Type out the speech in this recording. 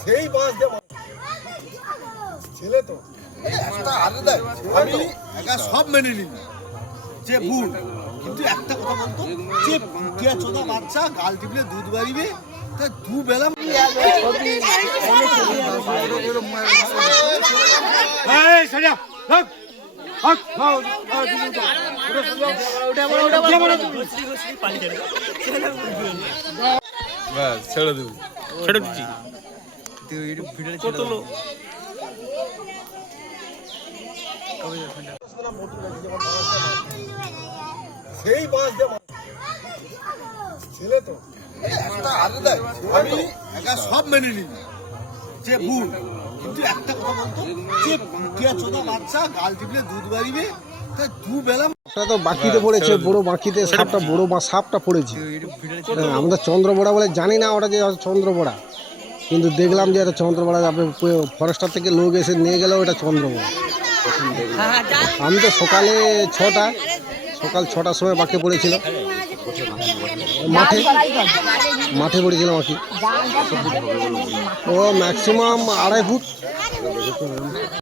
সেই বাঁশ দিয়ে ছেলে তো। আমি একা সব মেনে নিই যে ভুল কিন্তু একটা কথা বলতো যে ভুটিয়া চোদা বাচ্চা গাল টিপলে দুধ বাড়িবে তা দু বেলা রাখ হাক নাও ব্যাস ছেড়ে দেবো। ছেড়ে দিচ্ছি। কত লোক। সেই বাঁশ দিয়ে ছেলে তো। একটা আগে আমি একা সব মেনে নিই। যে ভুল। কিন্তু একটা কথা বলতো যে চোদা বাচ্চা গাল টিপলে দুধ বাড়িবে তা দু বেলা ওটা তো বাকিতে পড়েছে বড় বাকিতে সাপটা বড় বা সাপটা পড়েছে। হ্যাঁ, আমাদের চন্দ্রবড়া বলে জানি না ওটা যে চন্দ্রবড়া কিন্তু দেখলাম যে এটা চন্দ্রবড়া আপনি ফরেস্টার থেকে লোক এসে নিয়ে গেল ওটা চন্দ্রবড়া। আমি তো সকালে ছটা সকাল ছটার সময় বাকি পড়েছিল। মাঠে মাঠে পড়েছিল বাকি। ও ম্যাক্সিমাম আড়াই ফুট।